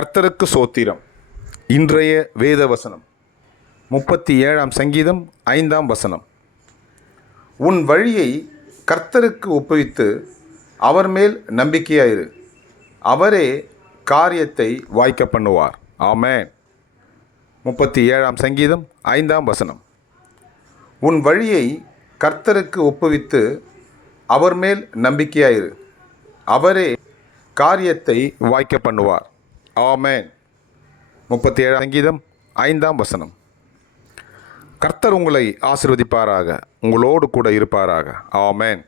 கர்த்தருக்கு சோத்திரம். இன்றைய வேத வசனம் 37ஆம் சங்கீதம் 5ஆம் வசனம். உன் வழியை கர்த்தருக்கு ஒப்புவித்து அவர் மேல் நம்பிக்கையாயிரு, அவரே காரியத்தை வாய்க்க பண்ணுவார். ஆமென். 37ஆம் சங்கீதம் 5ஆம் வசனம். உன் வழியை கர்த்தருக்கு ஒப்புவித்து அவர் மேல் நம்பிக்கையாயிரு, அவரே காரியத்தை வாய்க்க பண்ணுவார். ஆமென். 37ஆம் சங்கீதம் 5ஆம் வசனம். கர்த்தர் உங்களை ஆசீர்வதிப்பாராக, உங்களோடு கூட இருப்பாராக. ஆமென்.